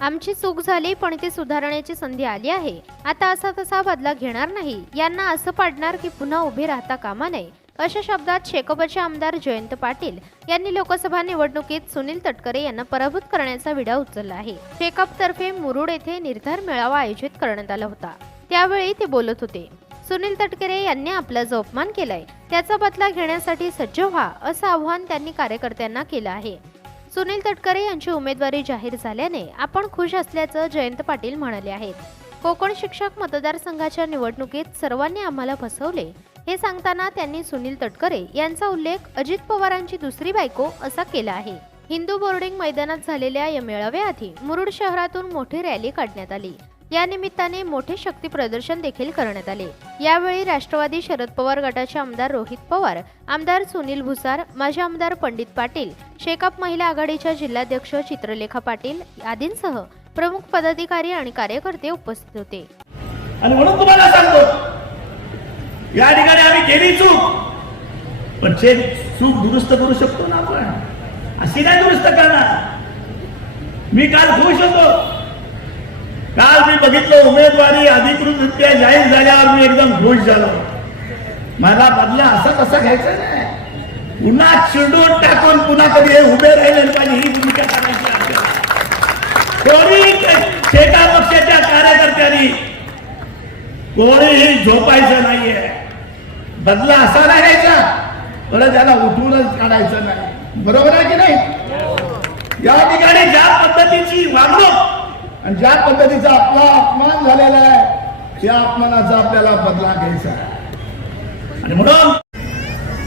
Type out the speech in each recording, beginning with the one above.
आमची चूक झाली पण ती सुधारण्याची संधी आली आहे. आता असा तसा बदला घेणार नाही. यांना असं पाडणार की पुन्हा उभे राहता कामा नये. अशा शब्दात शेकोबाचे आमदार जयंत पाटील यांनी लोकसभा निवडणुकीत सुनील तटकरे यांना पराभूत करण्याचा विडा उचलला आहे. शेकाप तर्फे मुरुड येथे निर्धार मेळावा आयोजित करण्यात आला होता. त्यावेळी ते बोलत होते सुनील तटकरे यांनी आपला जो अपमान केलाय त्याचा बदला घेण्यासाठी सज्ज व्हा असं आव्हान त्यांनी कार्यकर्त्यांना केलं आहे. सुनील तटकरे यांची उमेदवारी जाहीर झाल्याने आपण खुश असल्याचं जयंत पाटील म्हणाले आहेत. कोकण शिक्षक मतदारसंघाच्या निवडणुकीत सर्वांनी आम्हाला फसवले. हे सांगताना त्यांनी सुनील तटकरे यांचा उल्लेख अजित पवारांची दुसरी बायको असा केला आहे. हिंदू बोर्डिंग मैदानात झालेल्या या मेळाव्याआधी मुरुड शहरातून मोठी रॅली काढण्यात आली. या निमित्ताने मोठे शक्ती प्रदर्शन देखील करण्यात आले. यावेळी राष्ट्रवादी शरद पवार गटाचे आमदार रोहित पवार आमदार सुनील भुसार माजी आमदार पंडित पाटील शेकाप महिला आघाडीच्या जिल्हाध्यक्ष चित्रलेखा पाटील आदींसह प्रमुख पदाधिकारी आणि कार्यकर्ते उपस्थित होते. आणि म्हणून तुम्हाला सांगतो या ठिकाणी आम्ही केली चूक. पण ते चूक दुरुस्त करू शकतो ना आपण? अशी नाही दुरुस्त करणार. मी काल खुश होतो. बघितलं उमेदवारी अधिकृतरित्या जाहीर झाल्यावर मी एकदम खुश झालो. मला बदला असं कसं घ्यायचं नाही. पुन्हा चिडून टाकून पुन्हा कधी हे उभे राहिले पाहिजे ही भूमिका करायची कोणी शेता पक्षाच्या कार्यकर्त्यांनी कोणीही झोपायचं नाहीये. बदला असा नाही घ्यायचा. परत त्याला उठूनच काढायचं नाही. बरोबर आहे की नाही? या ठिकाणी ज्या पद्धतीची वागणूक आणि ज्या पद्धतीचा आपला अपमान झालेला आहे त्या अपमानाचा आपल्याला बदला घ्यायचा आहे. आणि म्हणून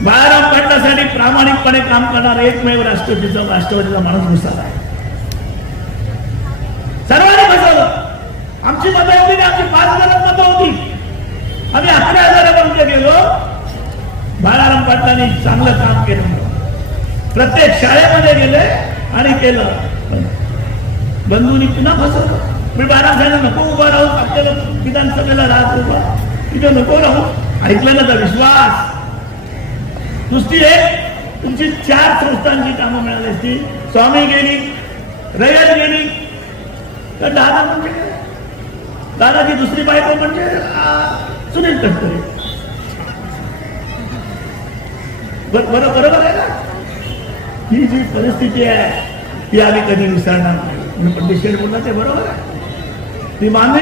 बाळाराम पाटलासाठी प्रामाणिकपणे काम करणारा एकमेव राष्ट्रपतीचा राष्ट्रवादीचा माणूस घुसला आहे. सर्वांनी बसवलं. आमची मतं होती ना आमची पाच हजार मतं होती. आम्ही अकरा हजारापर्यंत गेलो. बाळाराम पाटलांनी चांगलं काम केलं प्रत्येक शाळेमध्ये गेले आणि केलं. बंधूंनी पुन्हा फसवलं मी बारा झाला नको उभा राहू आपल्याला विधानसभेला राहत उभा. तिथे नको राहू. ऐकलं ना तर विश्वास. नुसती आहे तुमची चार संस्थांची कामं मिळाली असती. स्वामी गेली रयत गेली. तर दादा म्हणजे दादाची दुसरी बायको म्हणजे आ, सुनील तटकरे. बरं बरोबर आहे ना ही जी परिस्थिती आहे ती आम्ही कधी विसरणार नाही. मी पंडित शेठ बोलला ते बरोबर आहे ती मान्य